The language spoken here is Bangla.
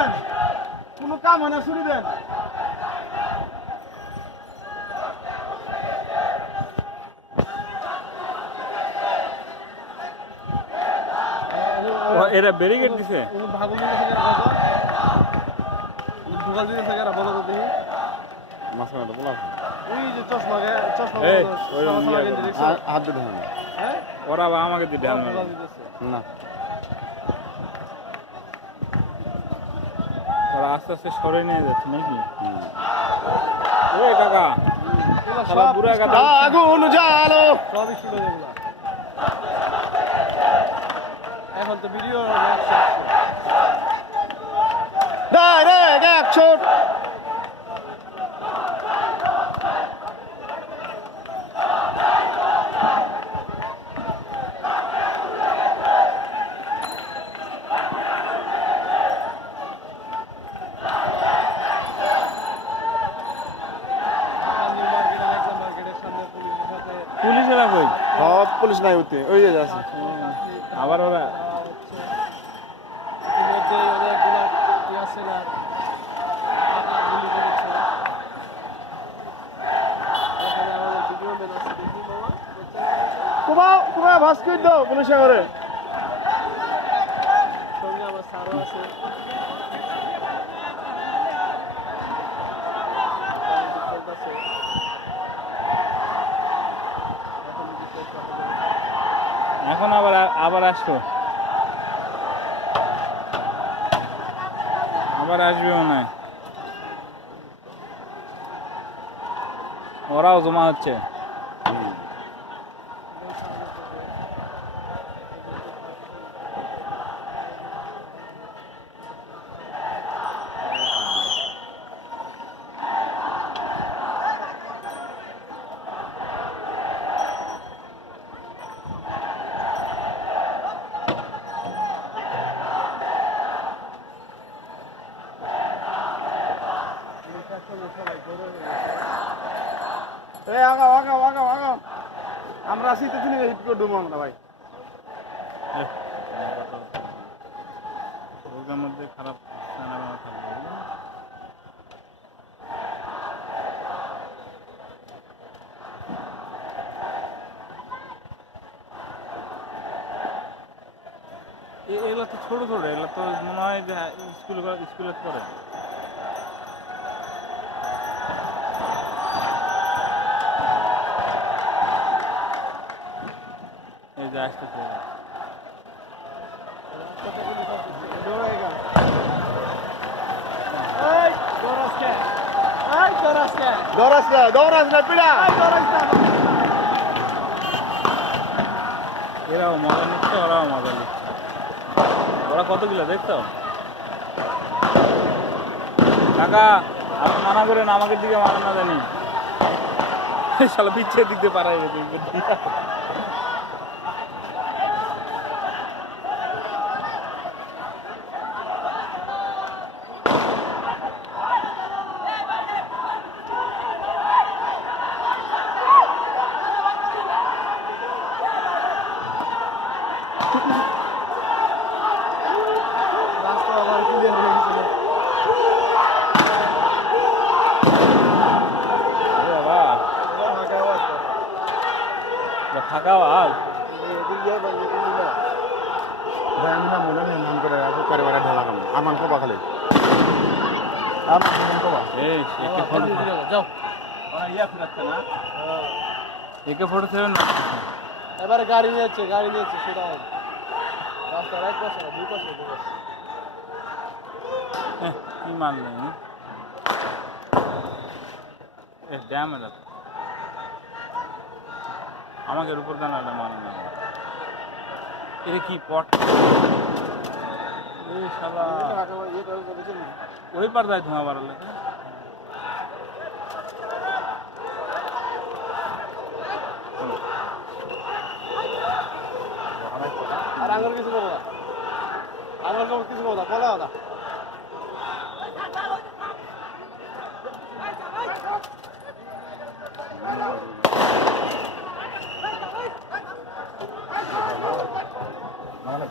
দেন, কোনো কাম হয় না, ছুরি দেন। এরা ব্যারিকেড দিছে, ভাগল ঢোকাল দিতে থাকে এরা, বলো তো দেখি। মাঝখানে বলা ওই যে চশমা হাত দিতে হবে, হ্যাঁ ওরা আবার আমাকে দিয়ে ধ্যান মারে না। ওরা আস্তে আস্তে সরে নিয়ে যাচ্ছে নাকি? কাকা বুড়া কাকা আগুন জালো সবই ছিল এগুলা। এখন তো ভিডিও ডাইরেক্ট অ্যাকশন। পুলিশেরা কই? সব পুলিশ নাই হতে, ওই যে আছে। আবার ওরা ইতিমধ্যে ওদের গুলা কি আছে না গুলি করেছে। এখানে আমাদের ভিডিও ম্যান আছে, দেখি মামা কুমা ভাস করে দাও পুলিশে করে। সঙ্গে আমার স্যারও আছে। এখন আবার আসলো, আবার আসবে মনে হয়। ওরাও জমা হচ্ছে। আমরা শীতে দিনে হিট করে দেবো আমরা ভাই। ওর মধ্যে খারাপ থাকবে। এগুলো তো ছোট ছোট, এগুলো তো মনে হয় যে স্কুলে করে। এই যে আসতেছে এরাও মজা নিচ্ছে, ওরাও মজা নিচ্ছে। ওরা কতগুলো দেখছো কাকা? আপনি মানা করেন, আমাকে দিকে মানা না জানি, শালা পিছিয়ে দিতে পারাই। রাস্তা আবার ক্লিয়ার হয়ে গেছিল। ফাঁকা আওয়াজ ভাই আমি না মনে হয় নাম করে করে বাড়া ঢালা কাম আমার কবা খালি আমার কবা এই একে ফটো যাও ওরা ইয়া ফিরাচ্ছে না, একে ফটো সেভেন। এবারে গাড়ি নিয়েছে সেটা রাস্তার এক পাশে না দুই পাশে কি মারলে ড্যাম এটা আমাকে উপর দানা মানে না, এটা কি পট? এই শালা ওই পার যায় ধোঁয়া বাড়ালে আর আঙুল কিছু বলো না, আঙুল কিছু বলো না, বলা না। আমাদের